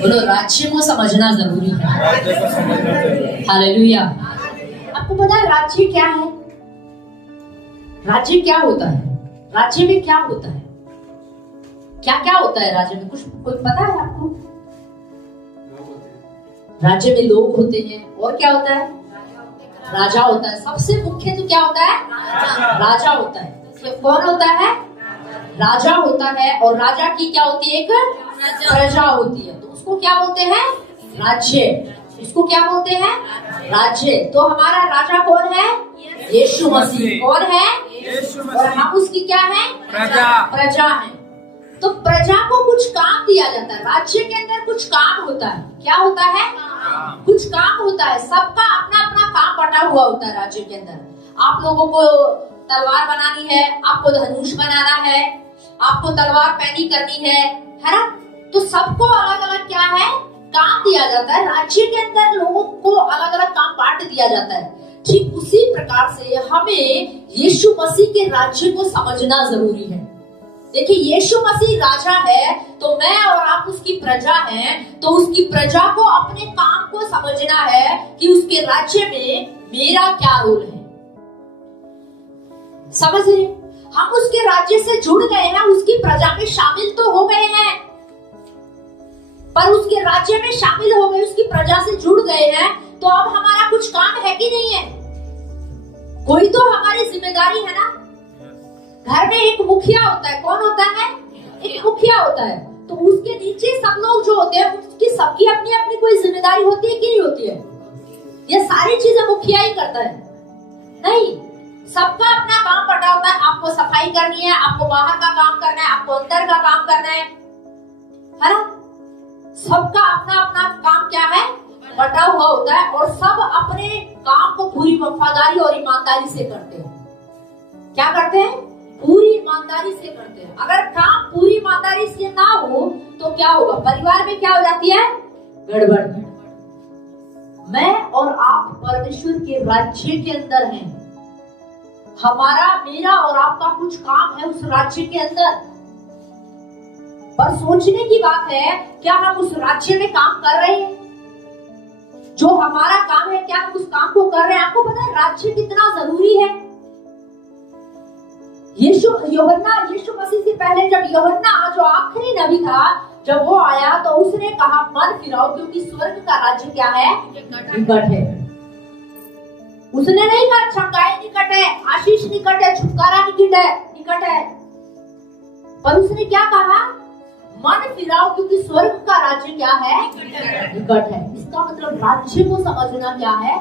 बोलो, राज्य को समझना जरूरी है। हालेलुया। आपको पता है राज्य क्या है? राज्य क्या होता है? राज्य में क्या होता है? क्या क्या होता है राज्य में? कुछ कोई पता है आपको? राज्य में लोग होते हैं, और क्या होता है? राजा होता है। सबसे मुख्य तो क्या होता है? राजा होता है। कौन होता है? राजा होता है। और राजा की क्या होती है? एक प्रजा होती है। तो उसको क्या बोलते हैं? राज्य। इसको क्या बोलते हैं? राज्य। तो हमारा राजा कौन है? यीशु मसीह। कौन है? और हम उसकी क्या है? प्रजा है। तो प्रजा को कुछ काम दिया जाता है। राज्य के अंदर कुछ काम होता है। क्या होता है? कुछ काम होता है। सबका अपना अपना काम बटा हुआ होता है राज्य के अंदर। आप लोगों को तलवार बनानी है, आपको धनुष बनाना है, आपको तलवार पैनी करनी है ना? तो सबको अलग अलग क्या है? काम दिया जाता है। राज्य के अंदर लोगों को अलग अलग काम बांट दिया जाता है। ठीक उसी प्रकार से हमें यीशु मसीह के राज्य को समझना जरूरी है। देखिए, यीशु मसीह राजा है, तो मैं और आप उसकी प्रजा हैं। तो उसकी प्रजा को अपने काम को समझना है कि उसके राज्य में मेरा क्या रोल है। समझ रहे? हम उसके राज्य से जुड़ गए हैं, उसकी प्रजा में शामिल तो हो गए हैं, पर उसके राज्य में शामिल हो गए, उसकी प्रजा से जुड़ गए हैं। तो अब हमारा कुछ काम है कि नहीं है? कोई तो हमारी जिम्मेदारी है ना। घर में एक मुखिया होता है। कौन होता है? एक मुखिया होता है। तो उसके नीचे सब लोग जो होते हैं, उसकी सबकी अपनी अपनी कोई जिम्मेदारी होती है कि नहीं होती है? ये सारी चीजें मुखिया ही करता है? नहीं, सबका अपना काम बटा होता है। आपको सफाई करनी है, आपको बाहर का काम करना है, आपको अंदर का काम करना है ना? सबका अपना अपना काम क्या है? बटा हुआ होता है। और सब अपने काम को पूरी वफादारी और ईमानदारी से करते हैं। क्या करते हैं? पूरी ईमानदारी से करते हैं। अगर काम पूरी ईमानदारी से ना हो तो क्या होगा? परिवार में क्या हो जाती है? गड़बड़। मैं और आप परमेश्वर के राज्य के अंदर हैं। हमारा, मेरा और आपका कुछ काम है उस राज्य के अंदर। पर सोचने की बात है, क्या हम उस राज्य में काम कर रहे हैं? जो हमारा काम है, क्या हम उस काम को कर रहे हैं? आपको पता है राज्य कितना जरूरी है? यीशु मसीह से पहले जब यूहन्ना जो आखिरी नबी था, जब वो आया तो उसने कहा मन फिराओ, क्योंकि स्वर्ग का राज्य क्या है? निकट है। उसने नहीं कहा छंगाई निकट है, आशीष निकट है, छुटकारा निकट है, पर उसने क्या कहा? मन फिराओ, क्योंकि स्वर्ग का राज्य क्या है? निकट है। इसका मतलब राज्य को समझना क्या है?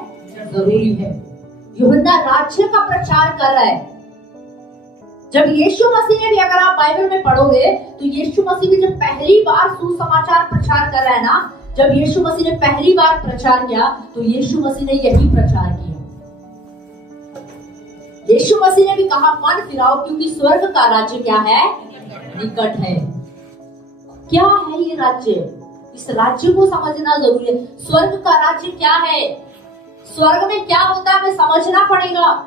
जरूरी है। यूहन्ना राज्य का प्रचार कर रहा है। जब यीशु मसीह ने भी, अगर आप बाइबल में पढ़ोगे तो यीशु मसीह भी जब पहली बार सुसमाचार प्रचार कर रहा है ना, जब यीशु मसीह ने पहली बार प्रचार किया तो यीशु मसीह ने यही प्रचार किया। यीशु मसीह ने भी कहा मन फिराओ, क्योंकि स्वर्ग का राज्य क्या है? निकट है। क्या है ये राज्य? इस राज्य को समझना जरूरी है। स्वर्ग का राज्य क्या है? स्वर्ग में क्या होता है हमें समझना पड़ेगा।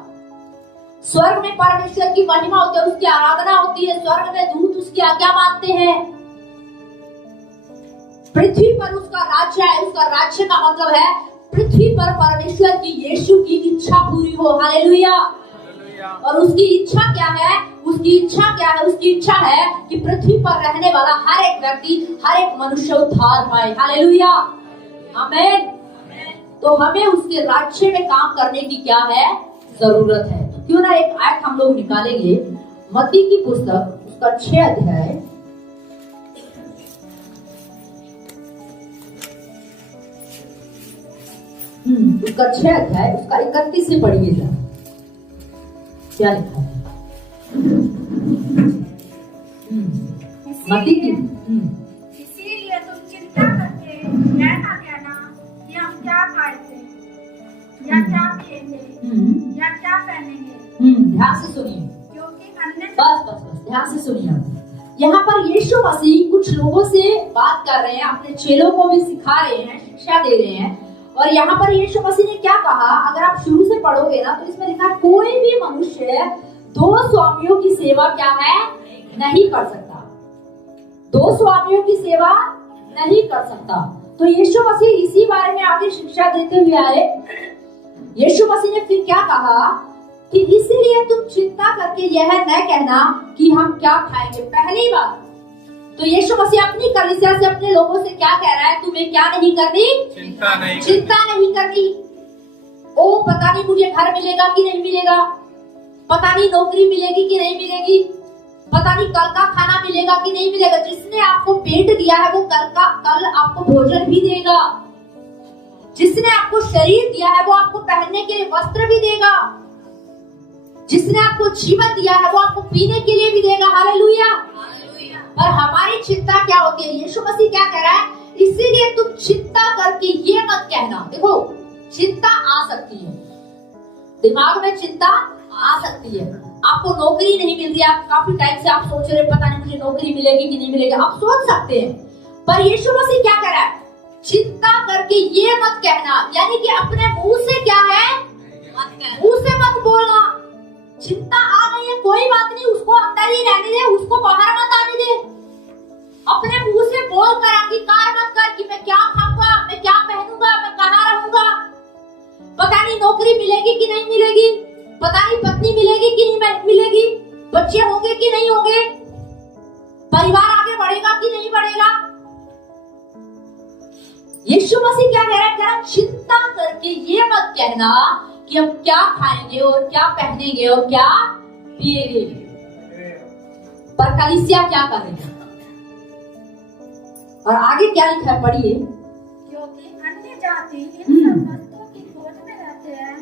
स्वर्ग में परमेश्वर की महिमा होती है, उसकी आराधना होती है। स्वर्ग में दूत उसकी आज्ञा मानते हैं। पृथ्वी पर उसका राज्य है। उसका राज्य का मतलब है पृथ्वी पर परमेश्वर की, यीशु की इच्छा पूरी हो। हालेलुया। और उसकी इच्छा क्या है? उसकी इच्छा है कि पृथ्वी पर रहने वाला हर एक व्यक्ति, हर एक मनुष्य उद्धार पाए। हालेलुया, आमीन। तो हमें उसके राज्य में काम करने की क्या है? जरूरत है। क्यों ना एक आयत हम लोग निकालेंगे, मत्ती की पुस्तक, उसका 6 अध्याय, उसका 6 अध्याय, उसका 31 से पढ़िएगा। क्या लिखा है? मत्ती की, इसीलिए तुम चिंता करके यह ना कहना कि हम क्या खाएंगे या क्या पिएंगे या क्या पहनेंगे। ध्यान से सुनिए, क्योंकि अन्य बस ध्यान से सुनिए। यहाँ पर यीशु मसीह कुछ लोगों से बात कर रहे हैं, अपने चेलों को भी सिखा रहे हैं, शिक्षा दे रहे हैं। और यहाँ पर यीशु मसीह ने क्या कहा? अगर आप शुरू से पढ़ोगे ना तो इसमें लिखा है कोई भी मनुष्य 2 स्वामियों की सेवा क्या है? नहीं कर सकता। दो स्वामियों की सेवा नहीं कर सकता। तो यीशु मसीह इसी बारे में आगे शिक्षा देते हुए आए। यीशु मसीह ने फिर क्या कहा कि इसीलिए तुम चिंता करके यह न कहना कि हम क्या खाएंगे। पहली बात तो यीशु मसीह अपनी कलीसिया से, अपने लोगों से क्या कह रहा है? तुम्हें क्या नहीं करनी? चिंता नहीं करनी। ओ पता नहीं मुझे घर मिलेगा कि नहीं मिलेगा, पता नहीं नौकरी मिलेगी कि नहीं मिलेगी, पता नहीं कल का खाना मिलेगा कि नहीं मिलेगा। जिसने आपको पेट दिया है वो कल आपको भोजन भी देगा। जिसने आपको शरीर दिया है वो आपको पहनने के लिए वस्त्र भी देगा। जिसने आपको जीवन दिया है वो आपको पीने के लिए भी देगा। हालेलुया। पर हमारी चिंता क्या होती है? यीशु मसीह क्या कह रहा है? इसीलिए तुम चिंता करके ये मत कहना। देखो, चिंता आ सकती है, दिमाग में चिंता आ सकती है। आपको नौकरी नहीं मिल रही, आप काफी टाइम से आप सोच रहे पता नहीं मुझे नौकरी मिलेगी कि नहीं मिलेगी, आप सोच सकते हैं। पर यीशु मसीह क्या कह रहा है? चिंता करके ये मत कहना, यानी कि अपने मुंह से क्या है? मुंह से मत बोलना। चिंता आ गई है, कोई बात नहीं, उसको अंदर ही रहने दे, उसको बाहर मत आने दे। अपने मुंह से बोल कर अंगीकार मत कर कि मैं क्या खाऊंगा, मैं क्या पहनूंगा, मैं कहाँ रहूंगा, पता नहीं नौकरी मिलेगी कि नहीं मिलेगी, पता नहीं पत्नी मिलेगी कि नहीं मिलेगी, बच्चे होंगे कि नहीं होंगे, परिवार आगे बढ़ेगा कि नहीं बढ़ेगा। यीशु मसीह क्या कह रहा है? कह रहा चिंता करके ये मत कहना कि हम क्या खाएंगे और क्या पहनेंगे और क्या पिएंगे। पर कलीसिया क्या करेगा? और आगे क्या लिखा है, पढ़िए। क्योंकि अन्य जाति इन सब वस्तुओं की खोज में रहते हैं,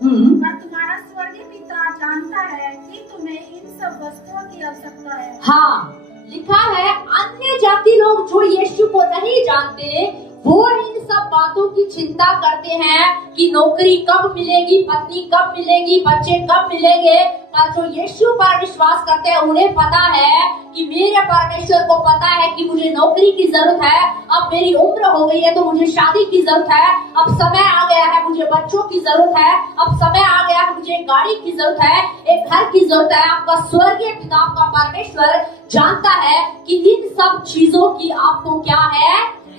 पर तुम्हारा स्वर्गीय पिता जानता है कि तुम्हें इन सब वस्तुओं की आवश्यकता है। हाँ, लिखा है अन्य जाति लोग जो यीशु को नहीं जानते वो इन सब बातों की चिंता करते हैं कि नौकरी कब मिलेगी, पत्नी कब मिलेगी, बच्चे कब मिलेंगे। पर जो यीशु पर विश्वास करते हैं उन्हें पता है कि मेरे परमेश्वर को पता है कि मुझे नौकरी की जरूरत है, अब मेरी उम्र हो गई है तो मुझे शादी की जरूरत है, अब समय आ गया है मुझे बच्चों की जरूरत है, अब समय आ गया है मुझे गाड़ी की जरूरत है, एक घर की जरूरत है। आपका स्वर्गीय पिता, आपका परमेश्वर जानता है कि इन सब चीजों की आपको क्या है?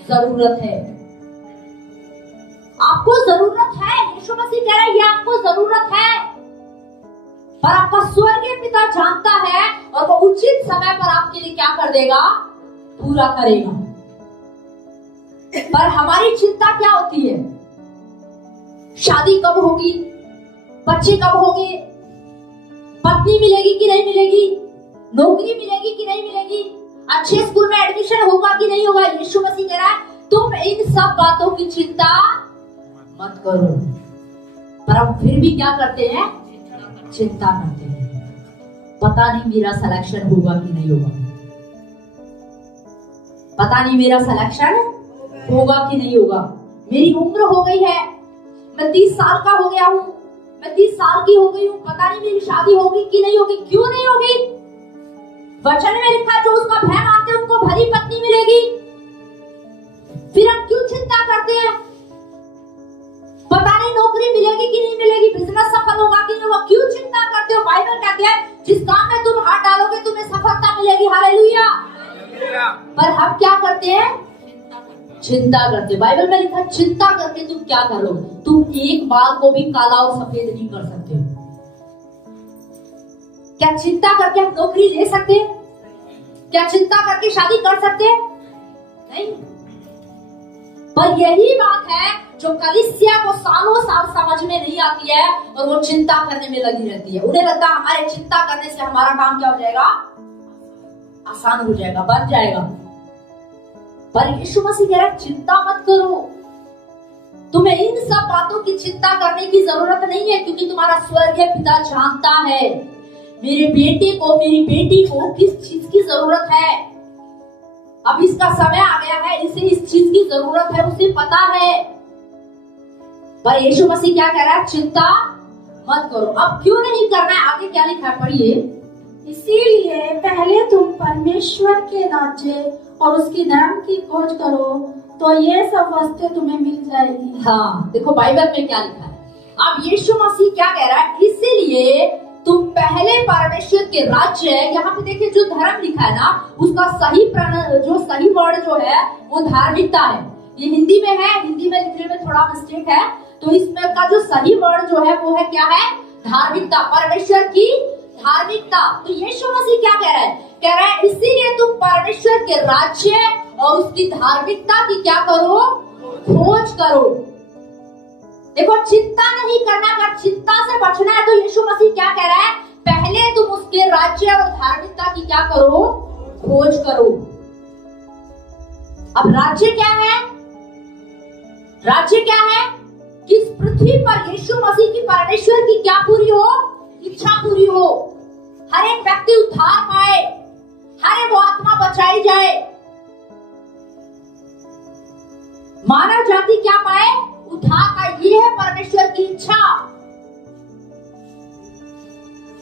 जरूरत है। आपको जरूरत है। यीशु मसीह कह रहा है ये आपको जरूरत है, पर आपका स्वर्गीय पिता जानता है और वो उचित समय पर आपके लिए क्या कर देगा? पूरा करेगा। पर हमारी चिंता क्या होती है? शादी कब होगी, बच्चे कब होंगे, पत्नी मिलेगी कि नहीं मिलेगी, नौकरी मिलेगी कि नहीं मिलेगी, अच्छे स्कूल में एडमिशन होगा कि नहीं होगा। यीशु मसीह कह रहा है तुम इन सब बातों की चिंता मत करो। पर हम फिर भी क्या करते हैं? चिंता करते हैं। पता नहीं मेरा सिलेक्शन होगा कि नहीं होगा, पता नहीं मेरा सिलेक्शन होगा कि नहीं होगा, मेरी उम्र हो गई है, मैं 30 साल का हो गया हूँ, मैं 30 साल की हो गई हूँ, पता नहीं मेरी शादी होगी कि नहीं होगी। क्यों नहीं होगी? वचन में लिखा जो उसका भय मानते हैं उनको भली पत्नी मिलेगी। फिर हम क्यों चिंता करते हैं? पता नहीं नौकरी मिलेगी कि नहीं मिलेगी, बिजनेस सफल होगा कि नहीं होगा, क्यों चिंता करते हो? बाइबल कहती है जिस काम में तुम हाथ डालोगे तुम्हें सफलता मिलेगी। हालेलुया। पर हम क्या करते हैं? चिंता करते। बाइबल में लिखा चिंता करके तुम क्या करोगे? तुम एक बाल को भी काला और सफेद नहीं कर सकते। क्या चिंता करके हम नौकरी ले सकते हैं? क्या चिंता करके शादी कर सकते हैं? नहीं। पर यही बात है जो कलीसिया को सालों साल समझ में नहीं आती है और वो चिंता करने में लगी रहती है। उन्हें लगता है हमारे चिंता करने से हमारा काम क्या हो जाएगा? आसान हो जाएगा, बन जाएगा। पर यीशु मसीह कह रहा है चिंता मत करो, तुम्हें इन सब बातों की चिंता करने की जरूरत नहीं है, क्योंकि तुम्हारा स्वर्गीय पिता जानता है मेरे बेटे को, मेरी बेटी को किस चीज की जरूरत है। अब इसका समय आ गया है, इसे इस चीज की जरूरत है, उसे पता है। पर यीशु मसीह क्या कह रहा है? चिंता मत करो। अब क्यों नहीं करना है? आगे क्या लिखा है, पढ़िए। इसीलिए पहले तुम परमेश्वर के राज्य और उसकी धर्म की खोज करो तो ये सब वस्तुएं तुम्हें मिल जाएगी। हाँ, देखो बाइबल में क्या लिखा है। अब यीशु मसीह क्या कह रहा है? इसीलिए तुम पहले परमेश्वर के राज्य है। यहाँ पे देखिए जो धर्म लिखा है ना, उसका सही वर्ड जो है वो धार्मिकता है। ये हिंदी में है, हिंदी में लिखने में थोड़ा मिस्टेक है, तो इसमें का जो सही वर्ड जो है वो है क्या है? धार्मिकता, परमेश्वर की धार्मिकता। तो यीशु मसीह क्या कह रहा है? कह रहा है इसीलिए तुम परमेश्वर के राज्य और उसकी धार्मिकता की क्या करो? खोज करो। देखो, चिंता नहीं करना, अगर चिंता से बचना है तो यीशु मसीह क्या कह रहा है? पहले तुम उसके राज्य और धार्मिकता की क्या करो? खोज करो। अब राज्य क्या है? राज्य क्या है? कि इस पृथ्वी पर यीशु मसीह की, परमेश्वर की क्या पूरी हो? इच्छा पूरी हो। हर एक व्यक्ति उद्धार पाए, हर एक आत्मा बचाई जाए, मानव जाति क्या पाए? उद्धार का। ये है परमेश्वर की इच्छा।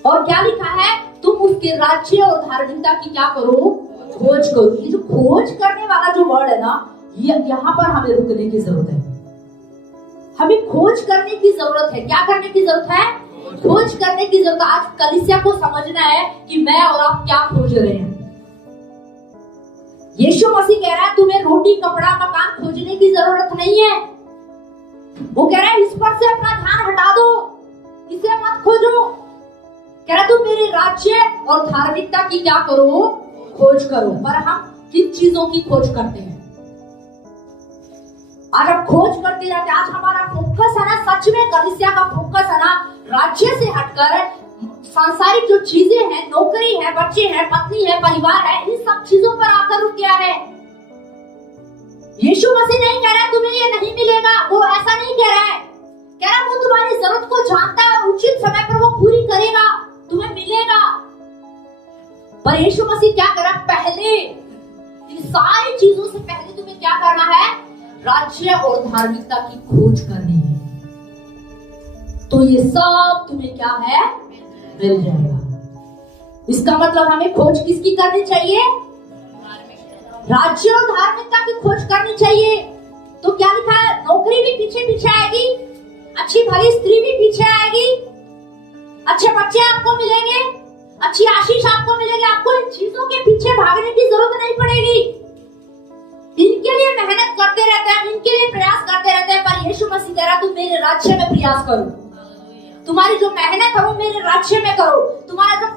और क्या लिखा है? तुम उसके राज्य और धार्मिकता की क्या करो? खोज करो। ये जो खोज करने वाला जो वर्ड है ना, ये यहाँ पर हमें रुकने की जरूरत है। हमें खोज करने की जरूरत है। क्या करने की जरूरत है? खोज करने की जरूरत है। आज कलीसिया को समझना है कि मैं और आप क्या खोज रहे हैं। यीशु मसीह कह रहा है तुम्हें रोटी, कपड़ा, मकान खोजने की जरूरत नहीं है। वो कह रहा है इस पर से अपना ध्यान हटा दो, इसे मत खोजो। कह रहा तुम मेरे राज्य और धार्मिकता की क्या करो? खोज करो। पर हम किन चीजों की खोज करते हैं? आज हम खोज करते रहते हैं। आज हमारा फोकस है ना, सच में कलीसिया का फोकस है ना, राज्य से हटकर सांसारिक जो चीजें हैं, नौकरी है, बच्चे हैं, पत्नी है, परिवार है, इन सब चीजों पर आकर रुक गया है। यीशु मसीह नहीं कह रहा है तुम्हें ये नहीं मिलेगा, वो ऐसा नहीं कह रहा है। कह रहा है वो तुम्हारी जरूरत को जानता है, उचित समय पर वो पूरी करेगा, तुम्हें मिलेगा। पर यीशु मसीह क्या कर रहा है? पहले इन सारी चीजों से पहले तुम्हें क्या करना है? राज्य और धार्मिकता की खोज करनी है, तो ये सब तुम्हें क्या है? मिल जाएगा। इसका मतलब हमें खोज किसकी करनी चाहिए? राज्य और धार्मिकता की खोज करनी चाहिए। तो क्या लिखा है? नौकरी भी पीछे पीछे आएगी, अच्छी भली स्त्री भी पीछे आएगी, अच्छे बच्चे आपको मिलेंगे, अच्छी आशीष आपको मिलेगी। आपको इन चीजों के पीछे भागने की जरूरत नहीं पड़ेगी। इनके लिए मेहनत करते रहते हैं, इनके लिए प्रयास करते रहते हैं। पर यीशु मसीह कह रहा तुम मेरे राज्य में प्रयास करो। तुम्हारी जो मेहनत है वो मेरे राज्य में करो। तुम्हारा जो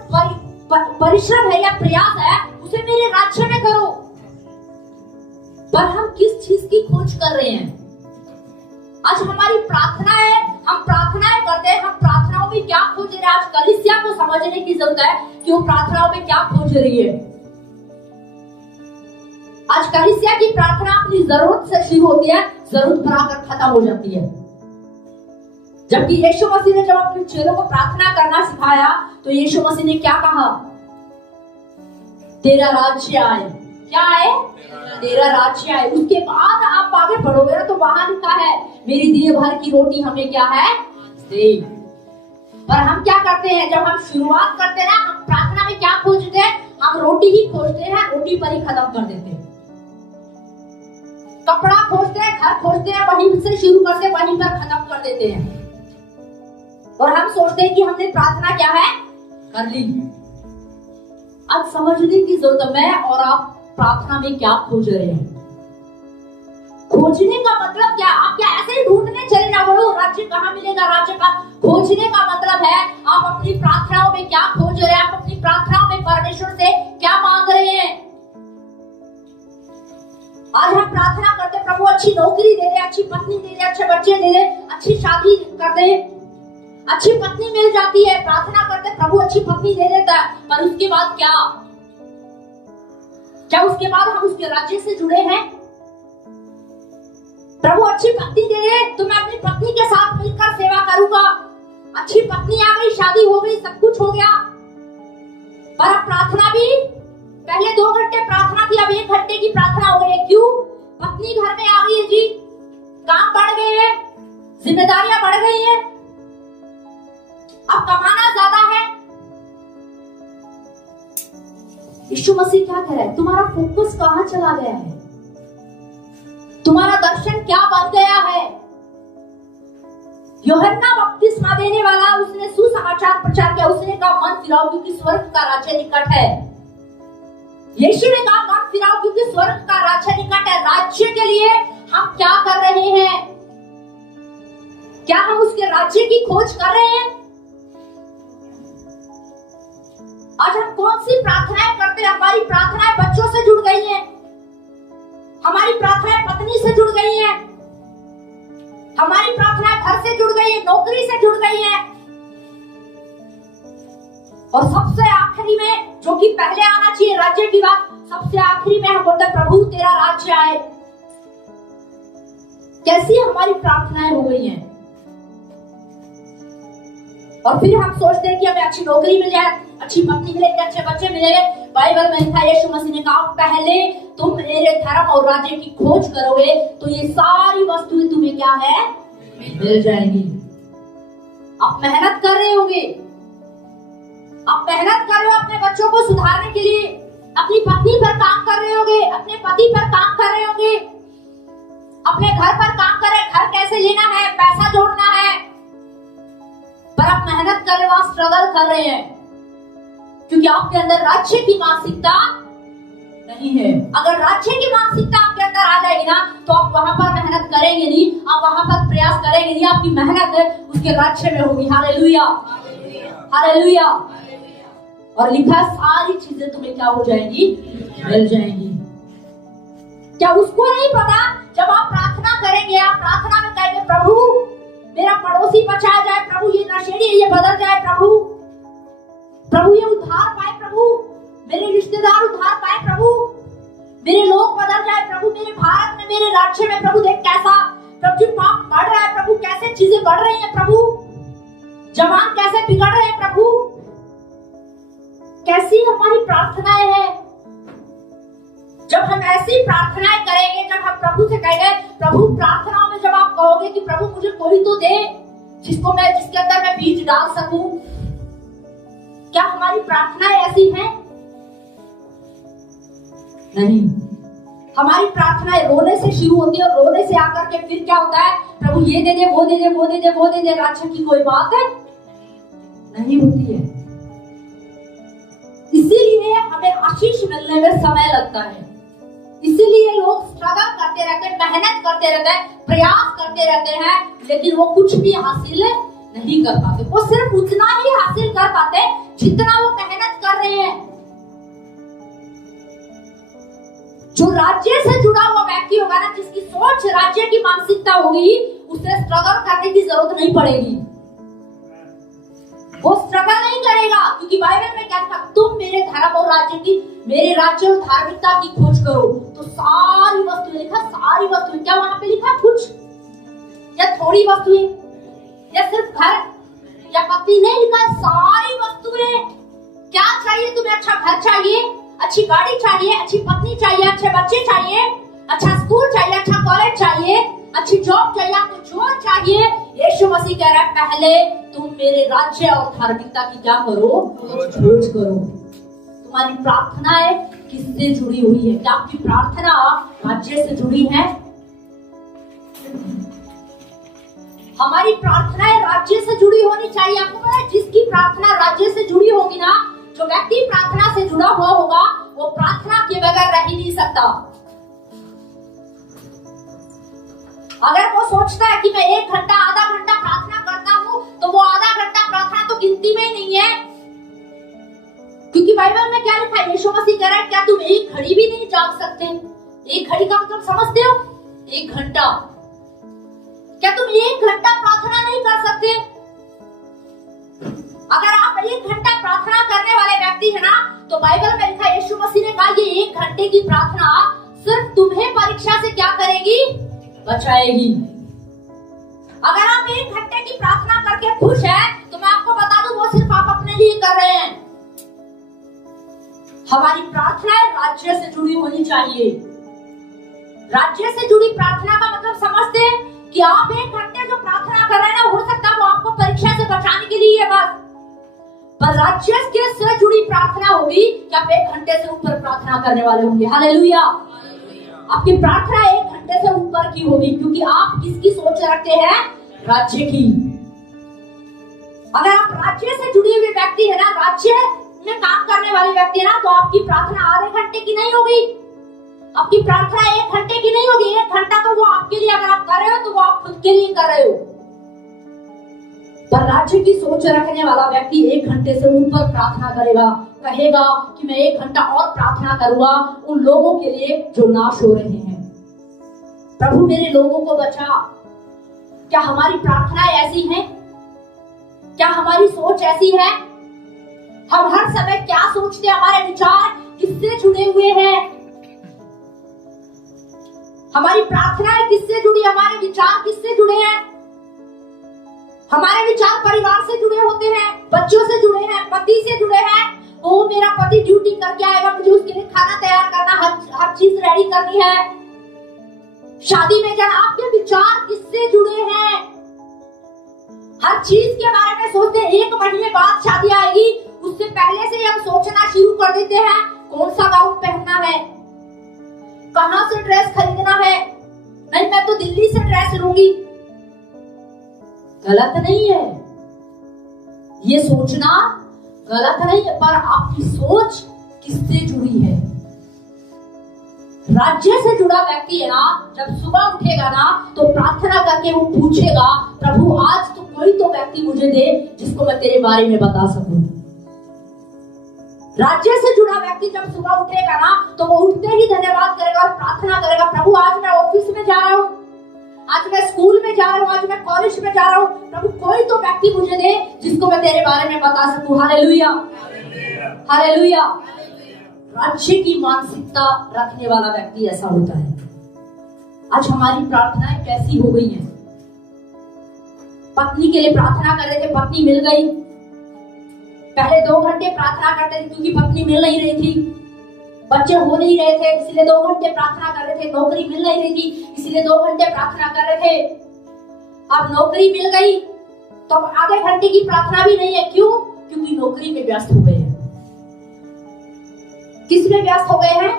परिश्रम है या प्रयास है उसे मेरे राज्य में करो। पर हम किस चीज की खोज कर रहे हैं? आज हमारी प्रार्थना है, हम प्रार्थनाएं करते हैं, हम प्रार्थनाओं में क्या खोज रहे हैं? आज कलीसिया को समझने की जरूरत है कि वो प्रार्थनाओं में क्या खोज रही है। आज कलीसिया की प्रार्थना अपनी जरूरत से शुरू होती है, जरूरत पर आकर खत्म हो जाती है। जबकि यीशु मसीह ने जब अपने चेलों को प्रार्थना करना सिखाया तो यीशु मसीह ने क्या कहा? तेरा राज्य आए। क्या आए? तेरा राज्य आए। उसके बाद आप आगे बढ़ोगे ना तो वहां लिखा है मेरी दिन भर की रोटी हमें क्या है? दे। पर हम क्या करते हैं? जब हम शुरुआत करते हैं ना, हम प्रार्थना में क्या खोजते हैं? हम रोटी ही खोजते हैं, रोटी पर ही खत्म कर देते हैं। कपड़ा खोजते हैं, घर खोजते हैं, वहीं से शुरू करते, वहीं पर खत्म कर देते हैं। और हम सोचते हैं कि हमने प्रार्थना क्या है? कर ली। अब समझने की जरूरत है मैं और आप प्रार्थना में क्या खोज रहे हैं। खोजने का मतलब क्या? आप क्या ऐसे ही ढूंढने चले ना बढ़ो राज्य कहाँ मिलेगा? राज्य का खोजने का मतलब है आप अपनी प्रार्थनाओं में क्या खोज रहे हैं, आप अपनी प्रार्थनाओं में परमेश्वर से क्या मांग रहे हैं। आज हम प्रार्थना करते प्रभु अच्छी नौकरी दे दे, अच्छी पत्नी दे दे, अच्छे बच्चे दे दे, अच्छी शादी कर दे, अच्छी पत्नी मिल जाती है। प्रार्थना करते प्रभु अच्छी पत्नी दे देता है, पर उसके बाद क्या? क्या उसके बाद हम उसके राज्य से जुड़े हैं? प्रभु अच्छी पत्नी दे दे तो मैं अपनी पत्नी के साथ मिलकर सेवा करूंगा। अच्छी पत्नी आ गई, शादी हो गई, सब कुछ हो गया, पर अब प्रार्थना भी पहले 2 घंटे प्रार्थना थी, अब 1 घंटे की प्रार्थना हो गई। क्यों? पत्नी घर में आ गई है जी, काम बढ़ गए हैं, जिम्मेदारियां बढ़ गई हैं, अब कमाना ज्यादा है। यीशु मसीह क्या कह रहा है? तुम्हारा फोकस कहां चला गया है? तुम्हारा दर्शन क्या बन गया है? यूहन्ना बपतिस्मा बपतिस्मा देने वाला, उसने सुसमाचार प्रचार किया। उसने कहा मन फिराओ क्योंकि स्वर्ग का राज्य निकट है। यीशु ने कहा मन फिराओ क्योंकि स्वर्ग का राज्य निकट है। राज्य के लिए हम क्या कर रहे हैं? क्या हम उसके राज्य की खोज कर रहे हैं? आज हम कौन सी प्रार्थनाएं करते हैं? हमारी प्रार्थनाएं बच्चों से जुड़ गई हैं, हमारी प्रार्थनाएं पत्नी से जुड़ गई हैं, हमारी प्रार्थनाएं घर से जुड़ गई है, नौकरी से जुड़ गई है। और सबसे आखिरी में, जो कि पहले आना चाहिए राज्य की बात, सबसे आखिरी में हम बोलते हैं प्रभु तेरा राज्य आए। कैसी हमारी प्रार्थनाएं हो गई हैं? और फिर हम सोचते हैं कि हमें अच्छी नौकरी मिल जाए, अच्छी पत्नी मिलेगी, अच्छे बच्चे मिलेंगे। बाइबल में लिखा है, यीशु मसीह ने कहा पहले तुम मेरे धर्म और राज्य की खोज करोगे तो ये सारी वस्तुएं तुम्हें क्या है? मिल जाएंगी। आप मेहनत कर रहे होगे, आप मेहनत कर रहे हो अपने बच्चों को सुधारने के लिए, अपनी पत्नी पर काम कर रहे होगे, अपने पति पर काम कर रहे होगे, अपने घर पर काम कर रहे, घर कैसे लेना है, पैसा जोड़ना है, पर आप मेहनत कर रहे हो, आप स्ट्रगल कर रहे हैं क्योंकि आपके अंदर राज्य की मानसिकता नहीं है। अगर राज्य की मानसिकता आपके अंदर आ जाएगी ना, तो आप वहां पर मेहनत करेंगे नहीं, आप वहां पर प्रयास करेंगे नहीं, आपकी मेहनत उसके राज्य में होगी। Hallelujah, hallelujah. और लिखा सारी चीजें तुम्हें क्या हो जाएंगी? मिल जाएंगी। क्या उसको नहीं पता? जब आप प्रार्थना करेंगे, आप प्रार्थना में कहेंगे प्रभु मेरा पड़ोसी बचाया जाए, प्रभु ये नशेड़ी ये बदल जाए, प्रभु प्रभु ये उद्धार पाए, प्रभु मेरे रिश्तेदार उद्धार पाए, प्रभु मेरे लोग बदल जाए, प्रभु मेरे भारत में, मेरे राज्य में, प्रभु देख कैसा प्रभु जी पाप बढ़ रहा है, प्रभु कैसे चीजें बढ़ रही हैं, प्रभु जवान कैसे बिगड़ रहे हैं, प्रभु कैसी हमारी प्रार्थनाएं हैं। जब हम ऐसी प्रार्थनाएं करेंगे, जब हम प्रभु से कहेंगे, प्रभु प्रार्थनाओं में जब आप कहोगे कि प्रभु मुझे कोई तो दे जिसके अंदर मैं बीज डाल सकूं, क्या हमारी प्रार्थनाएं ऐसी हैं? नहीं। हमारी प्रार्थनाएं रोने से शुरू होती है और रोने से आकर के फिर क्या होता है? प्रभु ये दे दे, वो दे दे, वो दे दे, वो दे दे। राज्य की कोई बात है नहीं होती है। इसीलिए हमें आशीष मिलने में समय लगता है, इसीलिए लोग स्ट्रगल करते रहते हैं, मेहनत करते रहते हैं, प्रयास करते रहते हैं, लेकिन वो कुछ भी हासिल नहीं कर पाते। वो सिर्फ उतना ही हासिल कर पाते जितना वो मेहनत कर रहे हैं। जो राज्य से जुड़ा हुआ व्यक्ति होगा ना, जिसकी सोच राज्य की मानसिकता होगी, उसे स्ट्रगल करने की जरूरत नहीं पड़ेगी। वो स्ट्रगल नहीं करेगा, क्योंकि बाइबल में क्या लिखा? तुम मेरे धर्म और राज्य की, मेरे राज्य और धार्मिकता की खोज करो तो सारी वस्तुएं, लिखा सारी वस्तुएं। क्या वहां पे लिखा कुछ या थोड़ी वस्तुएं या सिर्फ घर या पत्नी? नहीं लिखा, सारी वस्तुएं। क्या चाहिए तुम्हें? अच्छा घर चाहिए, अच्छी गाड़ी चाहिए, अच्छी पत्नी चाहिए, अच्छे बच्चे चाहिए, अच्छा स्कूल चाहिए, अच्छा कॉलेज चाहिए, अच्छी जॉब चाहिए, आपको जो चाहिए। यीशु मसीह कह रहा है पहले तुम मेरे राज्य और धार्मिकता की क्या करो? खोज करो। तुम्हारी प्रार्थनाएं किससे जुड़ी हुई है? क्या आपकी प्रार्थना राज्य से जुड़ी है? हमारी प्रार्थनाएं राज्य से जुड़ी होनी चाहिए। आपको पता है, जिसकी प्रार्थना राज्य से जुड़ी होगी ना, जो व्यक्ति प्रार्थना से जुड़ा हुआ होगा, वो प्रार्थना के बगैर रह ही नहीं सकता। अगर वो सोचता है कि मैं 1 घंटा आधा घंटा प्रार्थना करता हूँ, तो वो आधा घंटा प्रार्थना तो गिनती में ही नहीं है। क्योंकि बाइबल में क्या लिखा है? यीशु मसीह कह रहा है क्या तुम 1 घड़ी भी नहीं जाग सकते? 1 घड़ी का मतलब समझते हो? 1 घंटा। क्या तुम 1 घंटा प्रार्थना नहीं कर सकते? अगर आप 1 घंटा प्रार्थना करने वाले व्यक्ति है ना, तो बाइबल में लिखा है, यीशु मसीह ने कहा ये 1 घंटे की प्रार्थना सिर्फ तुम्हें परीक्षा से क्या करेगी? बचाएगी। अगर आप 1 घंटे की प्रार्थना करके खुश हैं, तो मैं आपको बता दूं वो सिर्फ आप अपने लिए कर रहे हैं। हमारी प्रार्थनाएं राज्य से जुड़ी होनी चाहिए। राज्य से जुड़ी प्रार्थना का मतलब समझते हैं कि आप 1 घंटे जो प्रार्थना कर रहे हैं ना, हो सकता है वो आपको परीक्षा से बचाने के लिए है बस, पर राज्य के से जुड़ी प्रार्थना होगी कि आप 1 घंटे से ऊपर प्रार्थना करने वाले होंगे। हालेलुया। आपकी प्रार्थना 1 घंटे से ऊपर की होगी, क्योंकि आप किसकी सोच रखते हैं? राज्य की। अगर आप राज्य से जुड़े हुए व्यक्ति है ना, राज्य में काम करने वाले व्यक्ति है ना, तो आपकी प्रार्थना आधे घंटे की नहीं होगी, आपकी प्रार्थना 1 घंटे की नहीं होगी। 1 घंटा तो वो आपके लिए अगर आप कर रहे हो तो वो आप खुद के लिए कर रहे हो। पर राज्य की सोच रखने वाला व्यक्ति 1 घंटे से ऊपर प्रार्थना करेगा, कहेगा कि मैं 1 घंटा और प्रार्थना करूंगा उन लोगों के लिए जो नाश हो रहे हैं। प्रभु मेरे लोगों को बचा। क्या हमारी प्रार्थनाएं ऐसी हैं? क्या हमारी सोच ऐसी है? हम हर समय क्या सोचते हैं? हमारे विचार किससे जुड़े हुए हैं? हमारी प्रार्थनाएं किससे जुड़ी? हमारे विचार किससे जुड़े हैं? हमारे विचार परिवार से जुड़े होते हैं, बच्चों से जुड़े हैं, पति से जुड़े हैं। ओ मेरा पति ड्यूटी करके आएगा, मुझे उसके लिए खाना तैयार करना, हर चीज रेडी करनी है। शादी में जाना, आपके विचार किससे जुड़े हैं? हर चीज के बारे में सोचते हैं। 1 महीने बाद शादी आएगी, उससे पहले से हम सोचना शुरू कर देते हैं, कौन सा गाउन पहनना है, कहां से ड्रेस खरीदना है। नहीं, मैं तो दिल्ली से ड्रेस लूंगी। गलत नहीं है, ये सोचना गलत नहीं है, पर आपकी सोच किससे जुड़ी है? राज्य से जुड़ा व्यक्ति है ना, जब सुबह उठेगा ना तो प्रार्थना करके वो पूछेगा, प्रभु आज तो कोई तो व्यक्ति मुझे दे जिसको मैं तेरे बारे में बता सकूं। राज्य से जुड़ा व्यक्ति जब सुबह उठेगा ना तो वो उठते ही धन्यवाद करेगा और प्रार्थना करेगा, प्रभु आज मैं ऑफिस में जा रहा हूँ, आज मैं स्कूल में जा रहा हूँ, आज मैं कॉलेज में जा रहा हूँ, प्रभु कोई तो व्यक्ति मुझे दे जिसको मैं तेरे बारे में बता सकूं। Hallelujah, hallelujah. राज्य की मानसिकता रखने वाला व्यक्ति ऐसा होता है। आज हमारी प्रार्थनाएं कैसी हो गई हैं? पत्नी के लिए प्रार्थना कर रहे थे, पत्नी मिल गई। पहले 2 घंटे प्रार्थना करते थे क्योंकि पत्नी मिल नहीं रही थी, बच्चे हो नहीं रहे थे, इसलिए 2 घंटे प्रार्थना कर रहे थे। नौकरी मिल नहीं रही थी, इसलिए 2 घंटे प्रार्थना कर रहे थे। अब नौकरी मिल गई तो अब आधे घंटे की प्रार्थना भी नहीं है। क्यों? क्योंकि नौकरी में व्यस्त हो गए हैं। किस में व्यस्त हो गए हैं?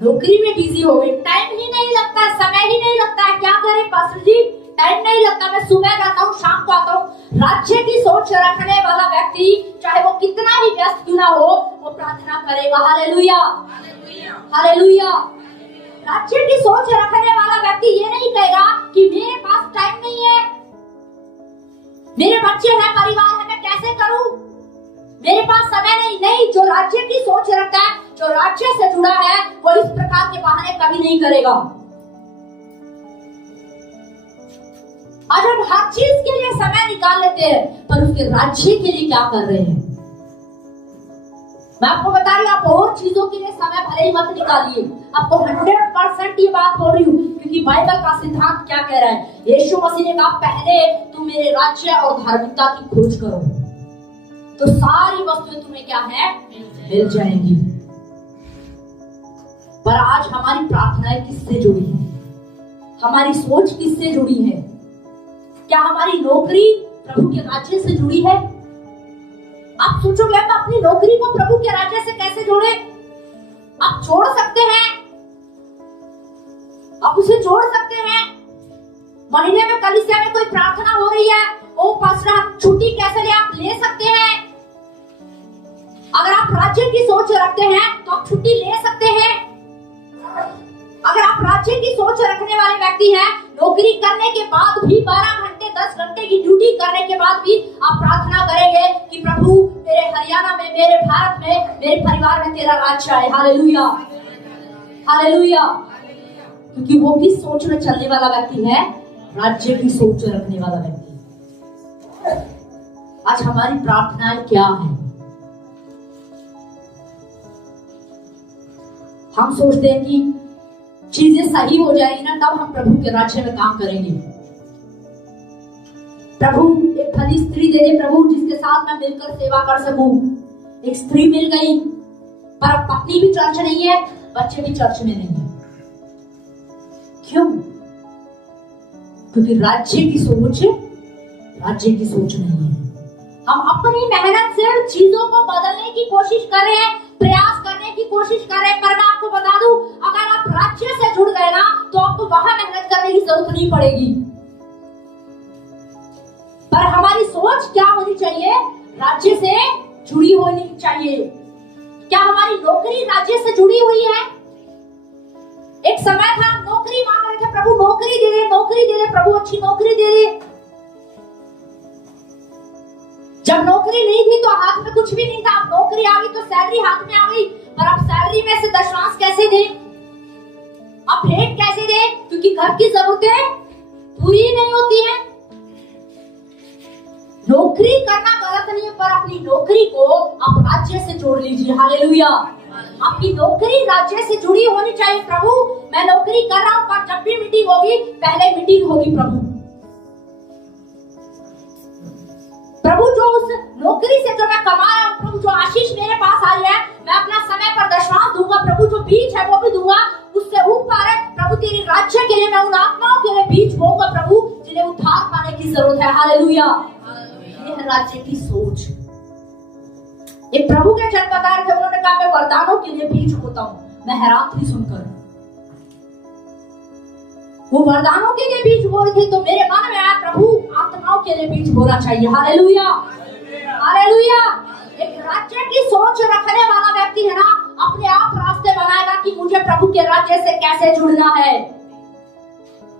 नौकरी में बिजी हो गए। टाइम ही नहीं लगता, समय ही नहीं लगता है। क्या करें पास्टर जी, टाइम नहीं लगता, मैं सुबह जाता हूँ, शाम को आता हूँ। राज्य की सोच रखने वाला व्यक्ति चाहे वो कितना ही व्यस्त क्यों ना हो, वो प्रार्थना करेगा। Hallelujah, hallelujah. राज्य की सोच रखने वाला व्यक्ति ये नहीं कहेगा कि मेरे पास टाइम नहीं है, मेरे बच्चे हैं, परिवार है, मैं कैसे करूं, मेरे पास समय नहीं। जो राज्य की सोच रखता है, जो राज्य से जुड़ा है, वो इस प्रकार के बहाने कभी नहीं करेगा। आज हम हर चीज के लिए समय निकाल लेते हैं, पर उसके राज्य के लिए क्या कर रहे हैं? मैं आपको बता रही हूँ, आप और चीजों के लिए समय भले ही मत निकालिए। आपको 100% ये बात बोल रही हूँ, क्योंकि बाइबल का सिद्धांत क्या कह रहा है? यीशु मसीह ने कहा, पहले तुम मेरे राज्य और धार्मिकता की खोज करो तो सारी वस्तुएं तुम्हें क्या है? मिल जाएंगी। पर आज हमारी प्रार्थनाएं किससे जुड़ी है? हमारी सोच किससे जुड़ी है? क्या हमारी नौकरी प्रभु के राज्य से जुड़ी है? आप सोचोगे आप अपनी नौकरी को प्रभु के राज्य से कैसे जोड़े? आप जोड़ सकते हैं, आप उसे जोड़ सकते हैं। महीने में कलीसिया में कोई प्रार्थना हो रही है, ओ पास्टर आप छुट्टी कैसे ले? आप ले सकते हैं। अगर आप राज्य की सोच रखते हैं तो आप छुट्टी ले सकते हैं। अगर आप राज्य की सोच रखने वाले व्यक्ति हैं, नौकरी करने के बाद भी 12 घंटे 10 घंटे की ड्यूटी करने के बाद भी आप प्रार्थना करेंगे कि प्रभु मेरे हरियाणा में, मेरे भारत में, मेरे परिवार में तेरा राज्य आए। Hallelujah, hallelujah. क्योंकि वो किस सोच में चलने वाला व्यक्ति है? राज्य की सोच रखने वाला व्यक्ति। आज हमारी प्रार्थनाएं क्या है? हम सोचते हैं कि चीजें सही हो जाएगी ना, तब हम प्रभु के राज्य में काम करेंगे। प्रभु एक भली स्त्री दे दे प्रभु, जिसके साथ मैं मिलकर सेवा कर सकूं। एक स्त्री मिल गई, पर पत्नी भी चर्च नहीं है, बच्चे भी चर्च में नहीं है। क्यों? क्योंकि राज्य की सोच नहीं है। हम अपनी मेहनत से चीजों को बदलने की कोशिश कर रहे हैं, प्रयास करने की कोशिश कर रहे हैं। पर मैं आपको बता दूं, अगर आप राज्य से जुड़ गए ना तो आपको वहां मेहनत करने की जरूरत नहीं पड़ेगी। पर हमारी सोच क्या होनी चाहिए? राज्य से जुड़ी होनी चाहिए। क्या हमारी नौकरी राज्य से जुड़ी हुई है? एक समय था हम नौकरी मांग रहे थे, प्रभु नौकरी दे दे, नौकरी दे दे, प्रभु अच्छी नौकरी दे दे। जब नौकरी नहीं थी तो हाथ में कुछ भी नहीं था, अब नौकरी आ गई तो सैलरी हाथ में आ गई, पर अब सैलरी में से दशमांश कैसे दे, अब भेंट कैसे दे, क्योंकि घर की जरूरतें पूरी नहीं होती हैं। नौकरी करना गलत नहीं है, पर अपनी नौकरी को आप राज्य से जोड़ लीजिए। हालेलुया। आपकी नौकरी राज्य से जुड़ी होनी चाहिए। प्रभु मैं नौकरी कर रहा हूं, पर जब भी मीटिंग होगी पहले मीटिंग होगी प्रभु जो उस नौकरी से जो मैं कमा रहा हूँ, प्रभु जो आशीष मेरे पास आई है, मैं अपना समय पर दशमांश दूंगा। प्रभु जो बीज है वो भी दूंगा, उससे ऊपर है प्रभु तेरी राज्य के लिए मैं उन आत्माओं के लिए बीज बोऊंगा प्रभु जिन्हें उद्धार पाने की जरूरत है। हालेलुया। ये है राज्य की सोच। एक प्रभु के जन बता रहे थे, उन्होंने कहा मैं वरदानों के लिए बीज बोता हूँ। मैं हैरान थी सुनकर, वो वरदानों के लिए बीज बो रहे थे, तो मेरे मन में आया प्रभु आत्माओं के लिए बीज बोना चाहिए। Hallelujah, hallelujah. एक राज्य की सोच रखने वाला व्यक्ति है ना, अपने आप रास्ते बनाएगा कि मुझे प्रभु के राज्य से कैसे जुड़ना है।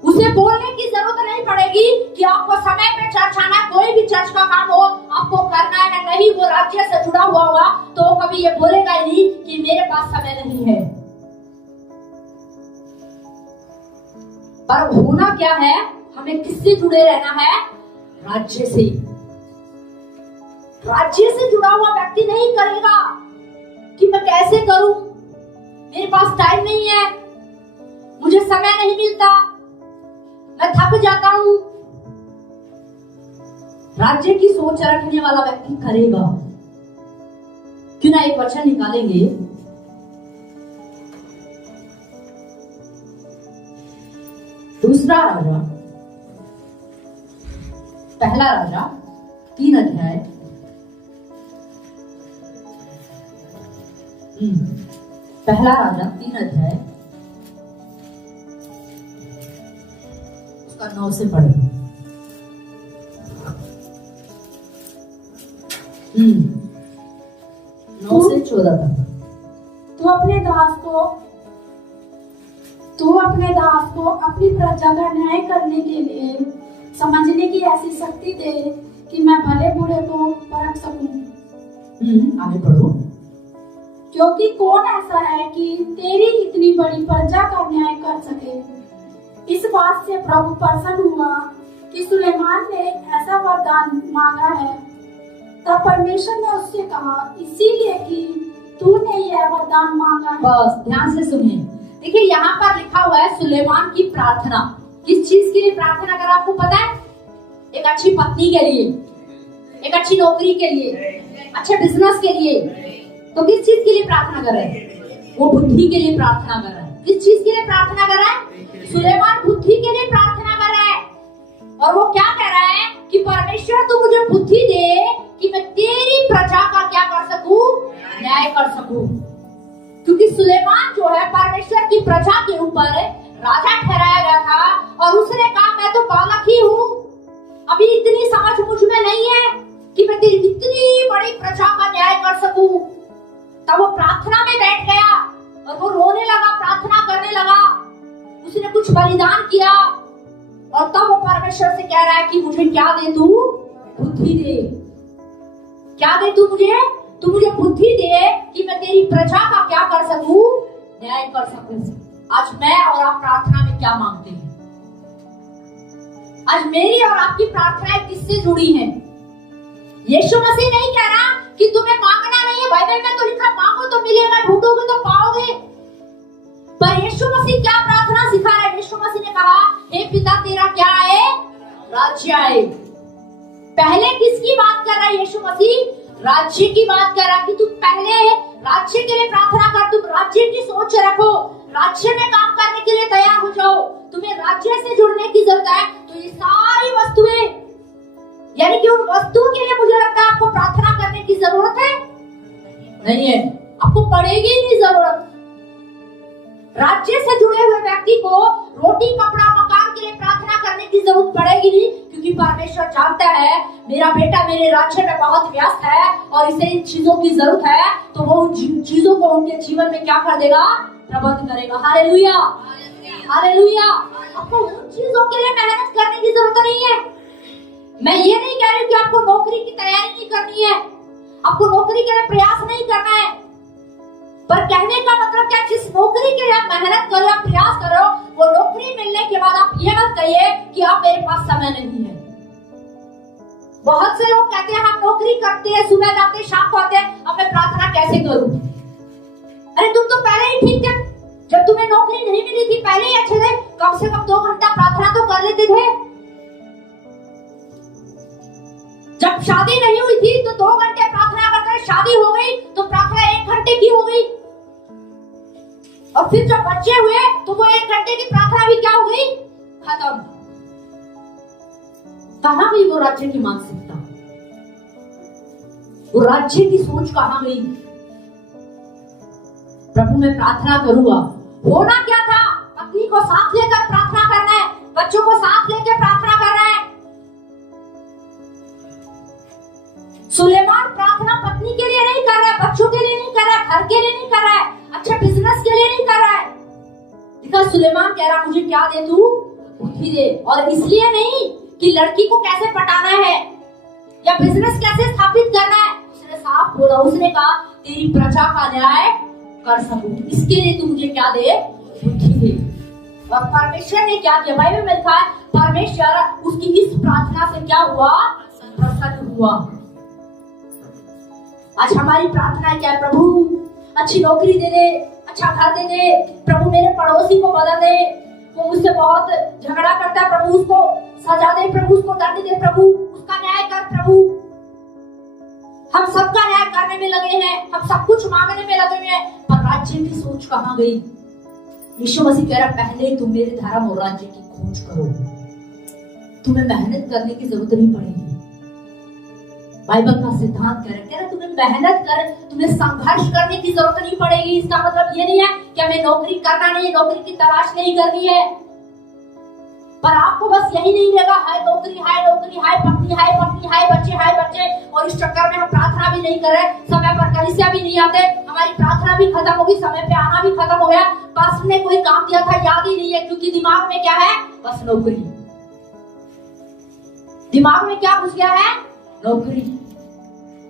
उसे बोलने की जरूरत नहीं पड़ेगी कि आपको समय पे चर्च आना है, कोई भी चर्च का काम हो आपको करना है। नहीं, वो राज्य से जुड़ा हुआ होगा तो वो कभी ये बोलेगा ही नहीं कि मेरे पास समय नहीं है। पर होना क्या है, हमें किससे जुड़े रहना है? राज्य से। राज्य से जुड़ा हुआ व्यक्ति नहीं करेगा कि मैं कैसे करूं, मेरे पास टाइम नहीं है, मुझे समय नहीं मिलता, मैं थक जाता हूं। राज्य की सोच रखने वाला व्यक्ति करेगा। क्यों ना एक वचन निकालेंगे, दूसरा राजा, पहला राजा 3 अध्याय, पहला राजा 3 अध्याय उसका 9 से पढ़े। 9 से 14 तक। तू अपने दास को अपनी प्रजा का न्याय करने के लिए समझने की ऐसी शक्ति दे कि मैं भले बुरे को परख सकूं। आगे पढ़ो। क्योंकि कौन ऐसा है कि तेरी इतनी बड़ी प्रजा का न्याय कर सके। इस बात से प्रभु प्रसन्न हुआ कि सुलेमान ने ऐसा वरदान मांगा है। तब परमेश्वर ने उससे कहा, इसीलिए कि तूने यह वरदान मांगा है। बस ध्यान से सुनिए। देखिए यहाँ पर लिखा हुआ है सुलेमान की प्रार्थना। किस चीज के लिए प्रार्थना कर, आपको पता है? एक अच्छी पत्नी के लिए, एक अच्छी नौकरी के लिए, अच्छे बिजनेस के लिए। तो किस चीज के लिए प्रार्थना कर रहे हैं? वो बुद्धि के लिए प्रार्थना कर रहा है। किस चीज के लिए प्रार्थना कर रहा है? सुलेमान बुद्धि के लिए प्रार्थना कर रहा है। और वो क्या कह रहा है कि परमेश्वर तू मुझे बुद्धि दे कि मैं तेरी प्रजा का क्या कर सकूं? न्याय कर सकूं। क्योंकि सुलेमान जो है परमेश्वर की प्रजा के ऊपर राजा ठहराया गया था, और उसने कहा मैं तो बालक ही हूँ, अभी इतनी समझ मुझ में नहीं है कि मैं तेरी इतनी बड़ी प्रजा का न्याय कर सकूं। तब वो प्रार्थना में बैठ गया और वो रोने लगा, प्रार्थना करने लगा। उसने कुछ बलिदान किया और तब वो परमेश्वर से कह रहा है कि मुझे क्या दे तू? बुद्धि दे। क्या दे तू मुझे? तू मुझे बुद्धि दे कि मैं तेरी प्रजा का क्या कर सकूं? न्याय कर सकूं। आज मैं और आप प्रार्थना में क्या मांगते हैं? आज मेरी और आपकी प्रार्थनाएं किससे जुड़ी हैं? यीशु मसीह नहीं कह रहा कि तुम्हें मांगना नहीं है, बाइबल में तो लिखा मांगो तो मिलेगा, ढूंढोगे तो पाओगे। पर यीशु मसीह क्या प्रार्थना सिखा रहा है? यीशु मसीह ने कहा, हे पिता तेरा क्या है? राज्य आए। पहले किसकी बात कर रहा है यीशु मसीह? राज्य की बात कर रहा है कि तुम पहले राज्य के लिए प्रार्थना कर, तुम राज्य की सोच रखो, राज्य में काम करने के लिए तैयार हो जाओ। तुम्हें राज्य से जुड़ने की जरूरत है। तो ये सारी वस्तुएं, यानी कि उन वस्तुओं के लिए मुझे लगता है आपको प्रार्थना करने की जरूरत है नहीं है, आपको पड़ेगी ही नहीं जरूरत। राज्य से जुड़े हुए व्यक्ति को रोटी कपड़ा मकान के लिए प्रार्थना करने की जरूरत पड़ेगी नहीं, क्योंकि परमेश्वर जानता है मेरा बेटा मेरे राज्य में बहुत व्यस्त है और इसे इन चीजों की जरूरत है, तो वो उन चीजों को उनके जीवन में क्या कर देगा, प्रबंध करेगा। Hallelujah, hallelujah. आपको उन चीजों के लिए मेहनत करने की जरूरत नहीं है। मैं ये नहीं कह रही कि आपको नौकरी की तैयारी नहीं करनी है, आपको नौकरी के लिए प्रयास नहीं करना है, पर कहने का मतलब क्या, जिस नौकरी के लिए आप मेहनत करो, आप प्रयास करो, वो नौकरी मिलने के बाद आप ये मत कहिए कि आप मेरे पास समय नहीं है। बहुत से लोग कहते हैं हम नौकरी करते हैं, सुबह जाते हैं शाम को आते हैं, अब मैं प्रार्थना कैसे करूं? अरे तुम तो पहले ही ठीक थे, जब तुम्हें नौकरी नहीं मिली थी पहले ही अच्छे थे, कम से कम 2 घंटा प्रार्थना तो कर लेते थे। जब शादी नहीं हुई थी तो 2 घंटे प्रार्थना करते थे, शादी हो गई तो प्रार्थना 1 घंटे की हो गई, और फिर जब बच्चे हुए तो वो 1 घंटे की प्रार्थना भी क्या हो गई, खत्म। कहां गई वो राज्य की मानसिकता, वो राज्य की सोच कहां गई? प्रभु मैं प्रार्थना करूंगा, होना क्या था, पत्नी को साथ लेकर प्रार्थना करना है, बच्चों को साथ लेकर प्रार्थना करना है। सुलेमान प्रार्थना पत्नी के लिए नहीं कर रहा है, बच्चों के लिए नहीं कर रहा है, घर के लिए नहीं कर रहा है, अच्छा बिजनेस के लिए नहीं कर रहा है। देखा सुलेमान कह रहा मुझे क्या दे तू, पृथ्वी दे, और इसलिए नहीं कि लड़की को कैसे पटाना है या बिजनेस कैसे स्थापित करना है, उसने साफ बोला, उसने कहा तेरी प्रजा का न्याय कर सकूं, इसके लिए तू मुझे क्या दे, बुद्धि दे। और परमेश्वर ने क्या दिया, बाइबल में लिखा है परमेश्वर उसकी इस प्रार्थना से क्या हुआ, प्रसन्न हुआ। आज हमारी प्रार्थना क्या है, प्रभु अच्छी नौकरी दे दे, अच्छा घर दे दे, प्रभु मेरे पड़ोसी को बदल दे, वो मुझसे बहुत झगड़ा करता है, प्रभु उसको सजा दे, प्रभु उसको दंड दे, प्रभु उसका न्याय कर। प्रभु हम सबका न्याय करने में लगे हैं, हम सब कुछ मांगने में लगे हुए हैं, पर राज्य की सोच कहां गई? यीशु मसीह कह रहा पहले तुम मेरे धर्म और राज्य की खोज करो, तुम्हें मेहनत करने की जरूरत नहीं पड़ेगी। बाइबल का सिद्धांत कह रहा है तुम्हें मेहनत कर, तुम्हें संघर्ष करने की जरूरत नहीं पड़ेगी। इसका मतलब ये नहीं है कि हमें नौकरी करना नहीं है, नौकरी की तलाश नहीं करनी है, पर आपको बस यही नहीं रहेगा हाय नौकरी, हाय नौकरी, हाय पत्नी, हाय पत्नी, हाय बच्चे, हाय बच्चे, और इस चक्कर में हम प्रार्थना भी नहीं कर रहे, समय पर कलीसिया भी नहीं आते, हमारी प्रार्थना भी खत्म होगी, समय पे आना भी खत्म हो गया, पास ने कोई काम दिया था याद ही नहीं है, क्योंकि दिमाग में क्या है, बस नौकरी, दिमाग में क्या घुस गया है, नौकरी।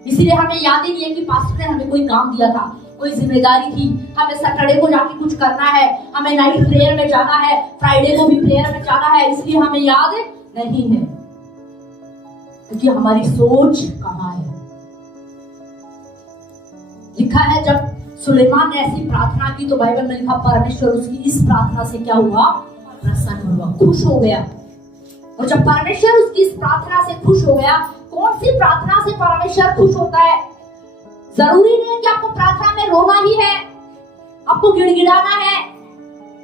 इसीलिए हमें याद ही नहीं है कि पास्टर ने हमें कोई काम दिया था, कोई जिम्मेदारी थी, हमें सैटरडे को जाके कुछ करना है, हमें नाइट प्रेयर में जाना है, फ्राइडे को भी प्रेयर में जाना है, इसलिए हमें याद नहीं है, क्योंकि हमारी सोच कहां है। लिखा है जब सुलेमान ने ऐसी प्रार्थना की तो बाइबल में लिखा परमेश्वर उसकी इस प्रार्थना से क्या हुआ, प्रसन्न हुआ, खुश हो गया। और जब परमेश्वर उसकी इस प्रार्थना से खुश हो गया, कौन सी प्रार्थना से परमेश्वर खुश होता है? जरूरी नहीं है कि आपको प्रार्थना में रोना ही है, आपको गिड़गिड़ाना है,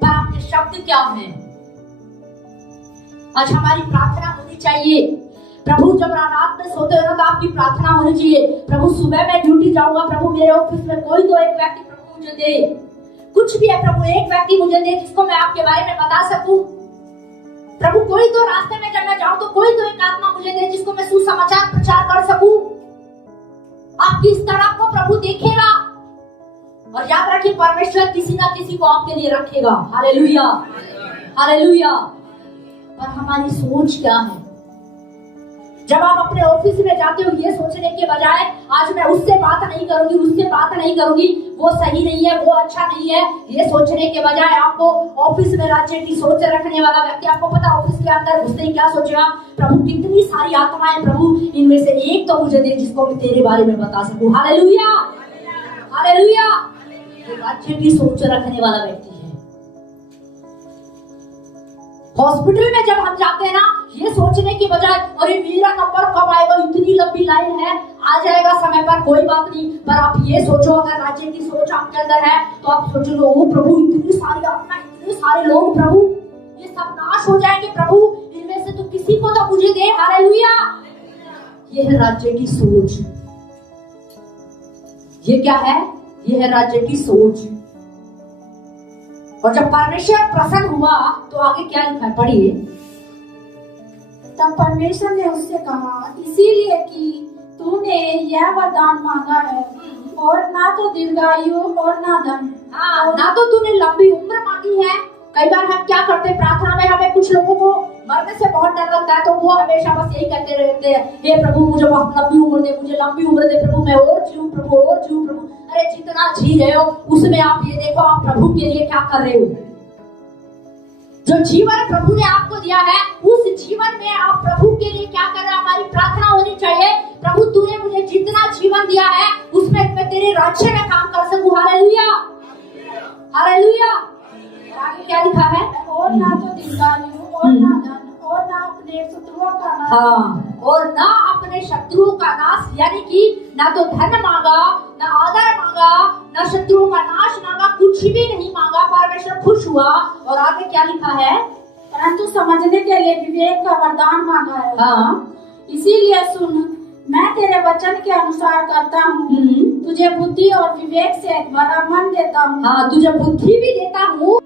पर आपके शब्द क्या हैं? आज हमारी प्रार्थना होनी चाहिए, प्रभु जब रात में सोते हो ना तो आपकी प्रार्थना होनी चाहिए, प्रभु सुबह मैं ड्यूटी जाऊंगा, प्रभु मेरे ऑफिस में कोई तो एक व्यक्ति प्रभु मुझे दे, कुछ भी है प्रभु एक व्यक्ति मुझे दे जिसको मैं आपके बारे में बता सकूं। प्रभु कोई तो रास्ते में जब मैं जाऊं तो कोई तो एक आत्मा मुझे दे जिसको मैं सुसमाचार प्रचार कर सकूं। आपकी इस तरह को प्रभु देखेगा, और याद रखिए परमेश्वर किसी ना किसी को आपके लिए रखेगा। Hallelujah, hallelujah. पर हमारी सोच क्या है? जब आप अपने ऑफिस में जाते हो ये सोचने के बजाय आज मैं उससे बात नहीं करूंगी, उससे बात नहीं करूंगी, वो सही नहीं है, वो अच्छा नहीं है, ये सोचने के बजाय आपको ऑफिस में राज्य की सोच रखने वाला व्यक्ति, आपको पता ऑफिस के अंदर घुसते ही क्या सोचेगा, प्रभु कितनी सारी आत्माएं, प्रभु इनमें से एक तो मुझे दे जिसको मैं तेरे बारे में बता सकूं। Hallelujah, hallelujah. राज्य की सोच रखने वाला व्यक्ति है। हॉस्पिटल में जब हम जाते हैं ना, ये सोचने की बजाय अरे मेरा नंबर कब आएगा, इतनी लंबी लाइन है, आ जाएगा समय पर, कोई बात नहीं, पर आप ये सोचो अगर राज्य की सोच आपके अंदर है तो आप सोचोगे ओ प्रभु इतनी सारी आत्मा, इतने सारे लोग, प्रभु ये सब नाश हो जाएंगे, प्रभु इनमें से तो किसी को तो मुझे दे। हालेलुया। ये है राज्य की सोच। ये क्या है? ये है राज्य की सोच। और जब परमेश्वर प्रसन्न हुआ तो आगे क्या लिखा है, पढ़िए। तब परमेश्वर ने उससे कहा, इसीलिए कि तूने यह वरदान मांगा है, और ना तो दीर्घायु और ना धन। हाँ, ना तो तूने लंबी उम्र मांगी है। कई बार हम क्या करते हैं प्रार्थना में, हमें कुछ लोगों को मरने से बहुत डर लगता है, तो वो हमेशा बस यही कहते रहते हैं, हे प्रभु मुझे बहुत लंबी उम्र दे, मुझे लंबी उम्र दे प्रभु, मैं और जीऊं प्रभु, और जीऊं प्रभु। अरे जितना जी रहे हो उसमें आप ये देखो आप प्रभु के लिए क्या कर रहे हो। जो जीवन प्रभु ने आपको दिया है, उस जीवन में आप प्रभु के लिए क्या कर रहे हो। हमारी प्रार्थना होनी चाहिए, प्रभु तूने मुझे जितना जीवन दिया है उसमें मैं तेरे राज्य में काम कर सकूं। Hallelujah, hallelujah. आगे क्या लिखा है, और ना तो दीर्घायु और ना धन और ना अपने शत्रुओं का नाश। हाँ, और ना अपने शत्रुओं का नाश, यानी कि ना तो धन मांगा, ना आदर मांगा, ना शत्रुओं का नाश मांगा, कुछ भी नहीं मांगा। परमेश्वर खुश हुआ। और आगे क्या लिखा है, परंतु समझने के लिए विवेक का वरदान मांगा है। हाँ, इसीलिए सुन, मैं तेरे वचन के अनुसार करता हूँ, तुझे बुद्धि और विवेक से भरा मन देता हूँ। हाँ, तुझे बुद्धि भी देता हूँ